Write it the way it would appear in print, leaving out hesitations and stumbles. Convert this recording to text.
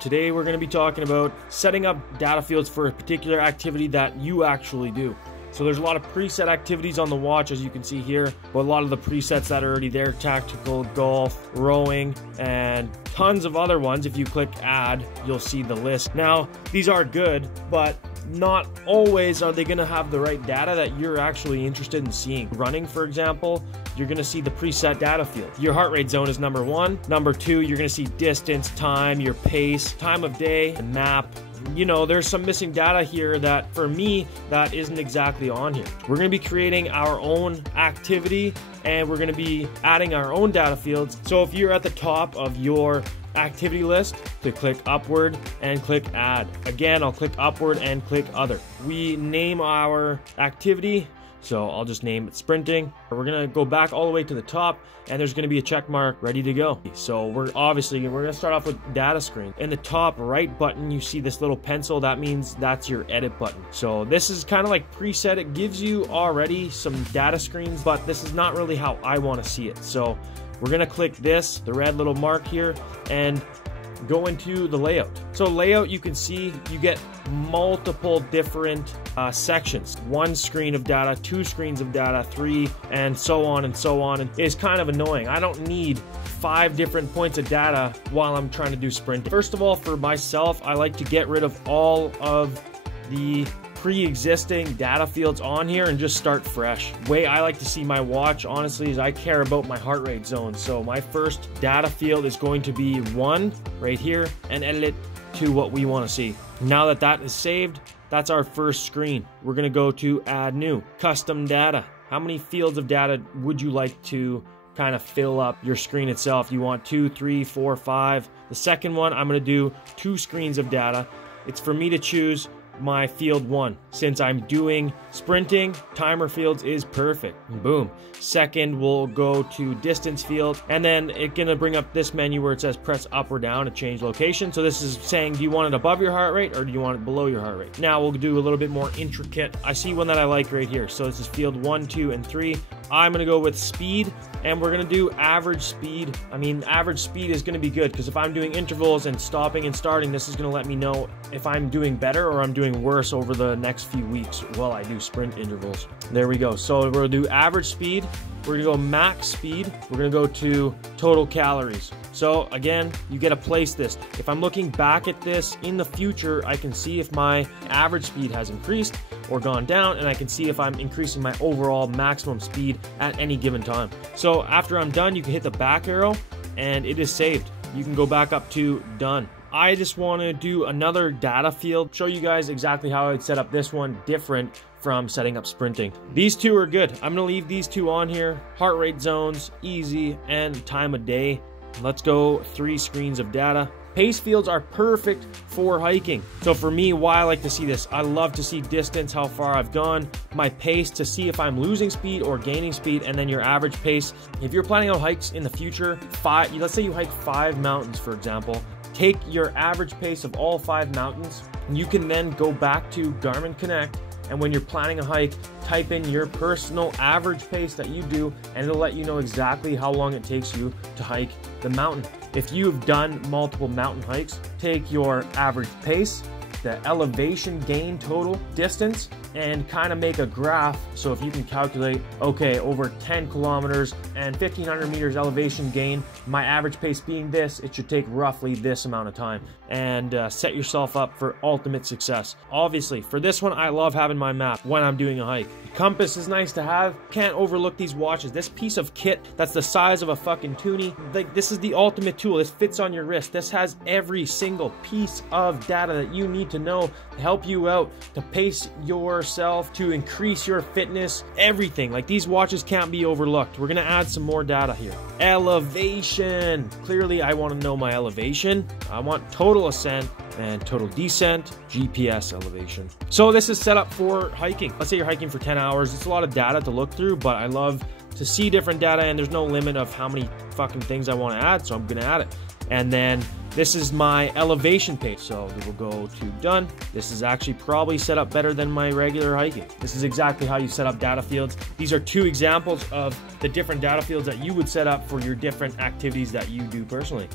Today we're going to be talking about setting up data fields for a particular activity that you actually do. So there's a lot of preset activities on the watch, as you can see here, but a lot of the presets that are already there: tactical, golf, rowing, and tons of other ones. If you click add, you'll see the list. Now, these are good, but not always are they going to have the right data that you're actually interested in seeing. Running, for example, you're going to see the preset data field. Your heart rate zone is number 1. Number 2, you're going to see distance, time, your pace, time of day, and map. You know, there's some missing data here that, for me, that isn't exactly on here. We're going to be creating our own activity, and we're going to be adding our own data fields. So if you're at the top of your activity list, to click upward and click add. Again, I'll click upward and click other. We name our activity, so I'll just name it sprinting. We're gonna go back all the way to the top, and there's gonna be a check mark ready to go. So we're gonna start off with data screen. In the top right button, you see this little pencil. That means that's your edit button. So this is kind of like preset. It gives you already some data screens, but this is not really how I want to see it. So we're gonna click this, the red little mark here, and go into the layout. So layout, you can see you get multiple different sections. 1 screen of data, 2 screens of data, 3, and so on and so on. And it's kind of annoying. I don't need 5 different points of data while I'm trying to do sprinting. First of all, for myself, I like to get rid of all of the pre-existing data fields on here and just start fresh. The way I like to see my watch, honestly, is I care about my heart rate zone. So my first data field is going to be 1 right here, and edit it to what we want to see. Now that that is saved, that's our first screen. We're going to go to add new, custom data. How many fields of data would you like to kind of fill up your screen itself? You want 2, 3, 4, 5. The second one, I'm going to do 2 screens of data. It's for me to choose my field 1. Since I'm doing sprinting, timer fields is perfect. Boom. Second, we'll go to distance field, and then it's gonna bring up this menu where it says press up or down to change location. So this is saying, do you want it above your heart rate or do you want it below your heart rate? Now we'll do a little bit more intricate. I see one that I like right here. So this is field 1, 2, and 3. I'm gonna go with speed, and we're gonna do average speed. I mean, average speed is gonna be good, because if I'm doing intervals and stopping and starting, this is gonna let me know if I'm doing better or I'm doing worse over the next few weeks while I do sprint intervals. There we go. So we're gonna do average speed. We're gonna go max speed. We're gonna go to total calories. So again, you get to place this. If I'm looking back at this in the future, I can see if my average speed has increased or gone down, and I can see if I'm increasing my overall maximum speed at any given time. So after I'm done, you can hit the back arrow and it is saved. You can go back up to done. I just want to do another data field, show you guys exactly how I'd set up this one different from setting up sprinting. These 2 are good. I'm going to leave these 2 on here. Heart rate zones, easy, and time of day. Let's go 3 screens of data. Pace fields are perfect for hiking. So for me, why I like to see this, I love to see distance, how far I've gone, my pace to see if I'm losing speed or gaining speed, and then your average pace. If you're planning on hikes in the future, let's say you hike 5 mountains, for example, take your average pace of all 5 mountains. You can then go back to Garmin Connect, and when you're planning a hike, type in your personal average pace that you do, and it'll let you know exactly how long it takes you to hike the mountain. If you've done multiple mountain hikes, take your average pace, the elevation gain total distance, and kind of make a graph. So if you can calculate, okay, over 10 kilometers and 1,500 meters elevation gain, my average pace being this, it should take roughly this amount of time, and set yourself up for ultimate success. Obviously, for this one, I love having my map when I'm doing a hike. Compass is nice to have. Can't overlook these watches. This piece of kit that's the size of a fucking toonie, like, this is the ultimate tool. This fits on your wrist. This has every single piece of data that you need to know to help you out, to pace yourself, to increase your fitness, everything. Like, these watches can't be overlooked. We're gonna add some more data here. Elevation. Clearly, I want to know my elevation. I want total ascent and total descent, GPS elevation. So this is set up for hiking. Let's say you're hiking for 10 hours. It's a lot of data to look through, but I love to see different data, and there's no limit of how many fucking things I want to add, so I'm gonna add it. And then this is my elevation page, so we will go to done. This is actually probably set up better than my regular hiking. This is exactly how you set up data fields. These are 2 examples of the different data fields that you would set up for your different activities that you do personally.